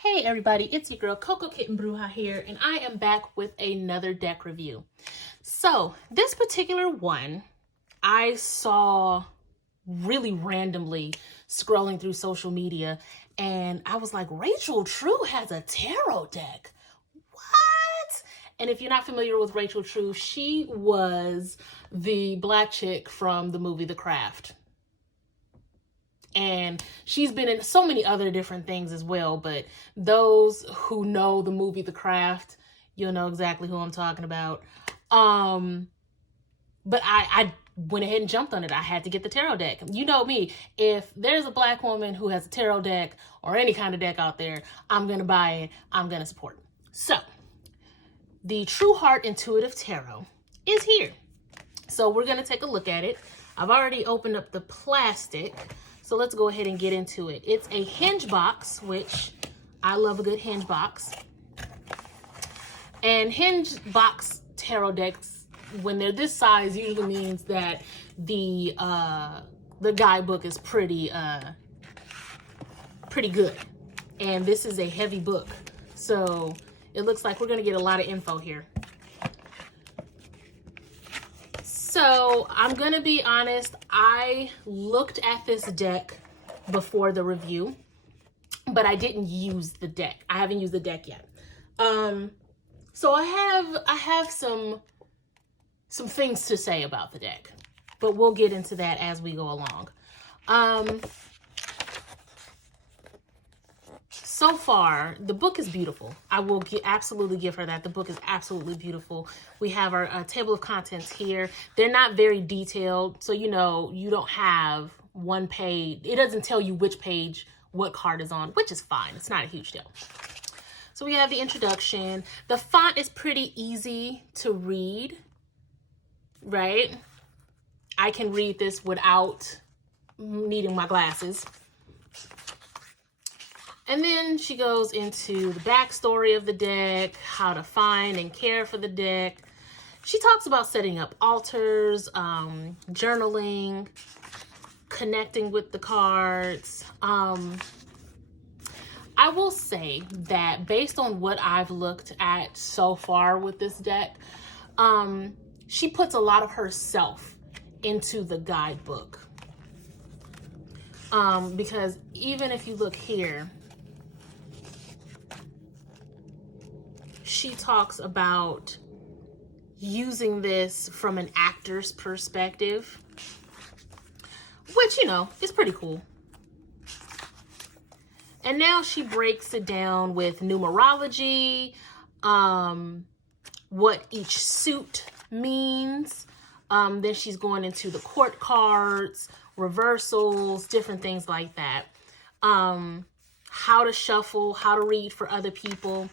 Hey everybody, it's your girl Coco Kitten Bruja here, and I am back with another deck review. So this particular one, I saw really randomly scrolling through social media, and I was like, Rachel True has a tarot deck. What? And if you're not familiar with Rachel True, she was the black chick from the movie The Craft. And she's been in so many other different things as well. But those who know the movie The Craft, you'll know exactly who I'm talking about. But I went ahead and jumped on it. I had to get the tarot deck. You know me. If there's a black woman who has a tarot deck or any kind of deck out there, I'm going to buy it. I'm going to support it. So the True Heart Intuitive Tarot is here. So we're going to take a look at it. I've already opened up the plastic. So let's go ahead and get into it. It's a hinge box, which I love a good hinge box. And hinge box tarot decks, when they're this size, usually means that the guidebook is pretty good. And this is a heavy book. So it looks like we're gonna get a lot of info here. So I'm gonna be honest, I looked at this deck before the review, but I didn't use the deck. I haven't used the deck yet. So I have some things to say about the deck, but we'll get into that as we go along. So far, the book is beautiful. I will absolutely give her that. The book is absolutely beautiful. We have our table of contents here. They're not very detailed, so you know, you don't have one page. It doesn't tell you which page what card is on, which is fine. It's not a huge deal. So we have the introduction. The font is pretty easy to read, right? I can read this without needing my glasses. And then she goes into the backstory of the deck, how to find and care for the deck. She talks about setting up altars, journaling, connecting with the cards. I will say that based on what I've looked at so far with this deck, she puts a lot of herself into the guidebook. Because even if you look here, she talks about using this from an actor's perspective, which, you know, is pretty cool. And now she breaks it down with numerology, what each suit means. Then she's going into the court cards, reversals, different things like that. How to shuffle, how to read for other people.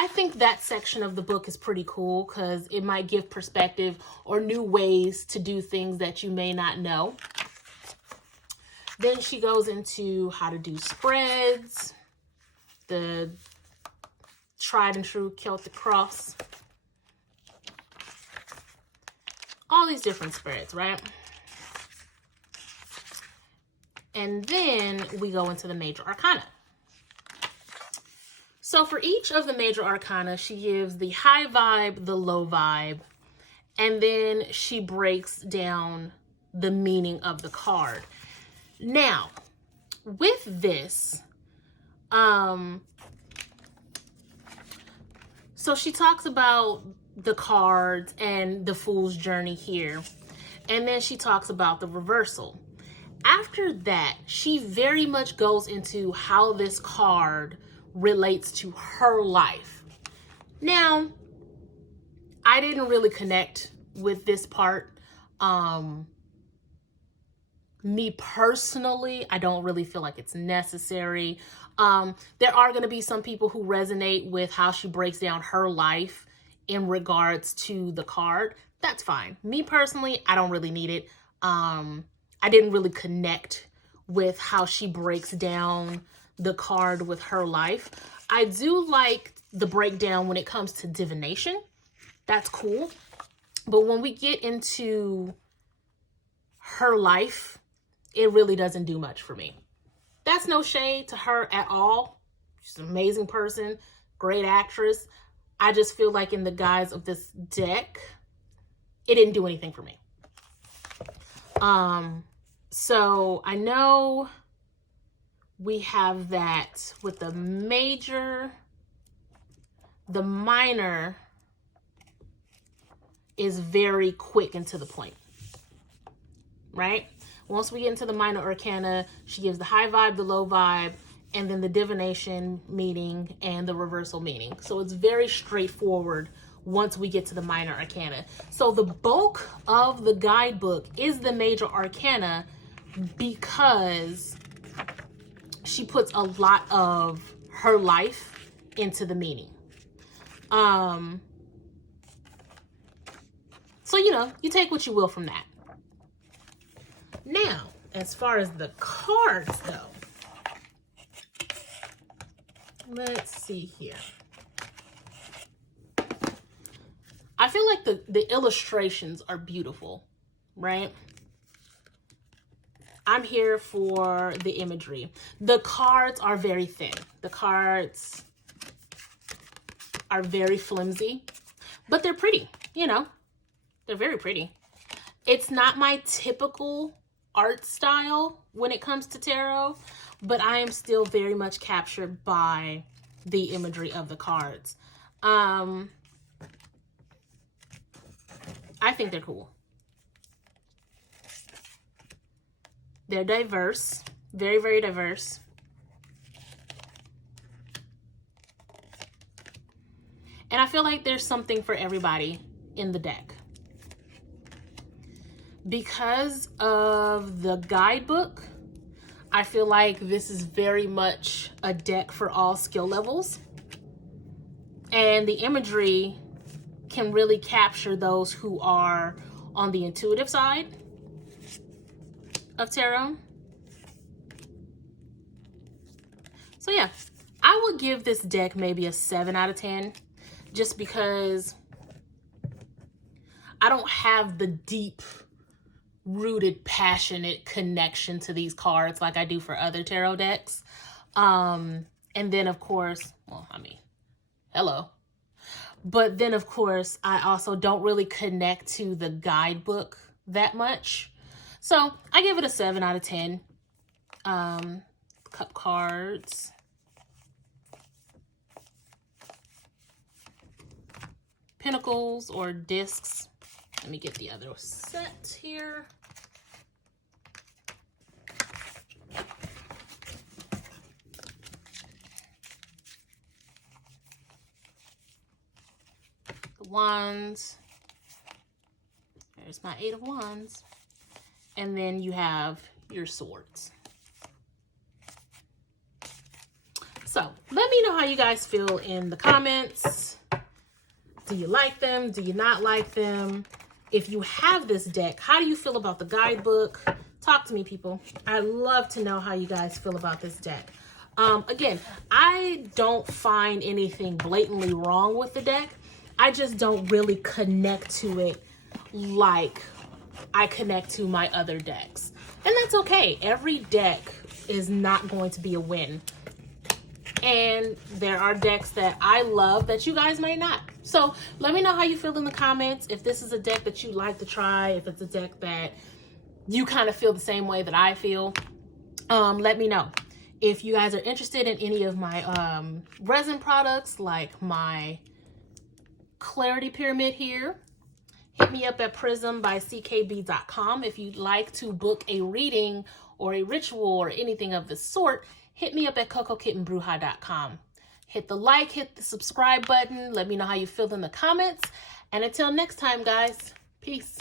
I think that section of the book is pretty cool because it might give perspective or new ways to do things that you may not know. Then she goes into how to do spreads, the tried and true Celtic cross, all these different spreads, right? And then we go into the major arcana. So for each of the major arcana, she gives the high vibe, the low vibe, and then she breaks down the meaning of the card. Now, with this, so she talks about the cards and the Fool's Journey here, and then she talks about the reversal. After that, she very much goes into how this card relates to her life. Now, I didn't really connect with this part. Me personally, I don't really feel like it's necessary. There are going to be some people who resonate with how she breaks down her life in regards to the card. That's fine. Me personally, I don't really need it. I didn't really connect with how she breaks down the card with her life. I do like the breakdown when it comes to divination. That's cool. But when we get into her life, it really doesn't do much for me. That's no shade to her at all. She's an amazing person, great actress. I just feel like in the guise of this deck, it didn't do anything for me. So I know we have that with the major. The minor is very quick and to the point, right? Once we get into the minor arcana, she gives the high vibe, the low vibe, and then the divination meaning and the reversal meaning. So it's very straightforward once we get to the minor arcana. So the bulk of the guidebook is the major arcana because she puts a lot of her life into the meaning. So, you know, you take what you will from that. Now, as far as the cards go, let's see here. I feel like the illustrations are beautiful, right? I'm here for the imagery. The cards are very thin. The cards are very flimsy, but they're pretty, you know. They're very pretty. It's not my typical art style when it comes to tarot, but I am still very much captured by the imagery of the cards. I think they're cool. They're diverse, very, very diverse. And I feel like there's something for everybody in the deck. Because of the guidebook, I feel like this is very much a deck for all skill levels. And the imagery can really capture those who are on the intuitive side of tarot. So yeah, I would give this deck maybe a 7 out of 10, just because I don't have the deep rooted, passionate connection to these cards like I do for other tarot decks. And then of course, well, I mean, hello. But then of course, I also don't really connect to the guidebook that much. So I give it a 7 out of 10. Cup cards. Pentacles or discs. Let me get the other set here. The wands. There's my 8 of wands. And then you have your swords. So let me know how you guys feel in the comments. Do you like them? Do you not like them? If you have this deck, how do you feel about the guidebook? Talk to me, people. I love to know how you guys feel about this deck. Again, I don't find anything blatantly wrong with the deck. I just don't really connect to it like I connect to my other decks. And that's okay. Every deck is not going to be a win. And there are decks that I love that you guys may not. So let me know how you feel in the comments. If this is a deck that you'd like to try, if it's a deck that you kind of feel the same way that I feel, let me know. If you guys are interested in any of my resin products, like my Clarity Pyramid here, hit me up at prismbyckb.com. If you'd like to book a reading or a ritual or anything of the sort, hit me up at cocokittenbruja.com. Hit the like, hit the subscribe button. Let me know how you feel in the comments. And until next time, guys, peace.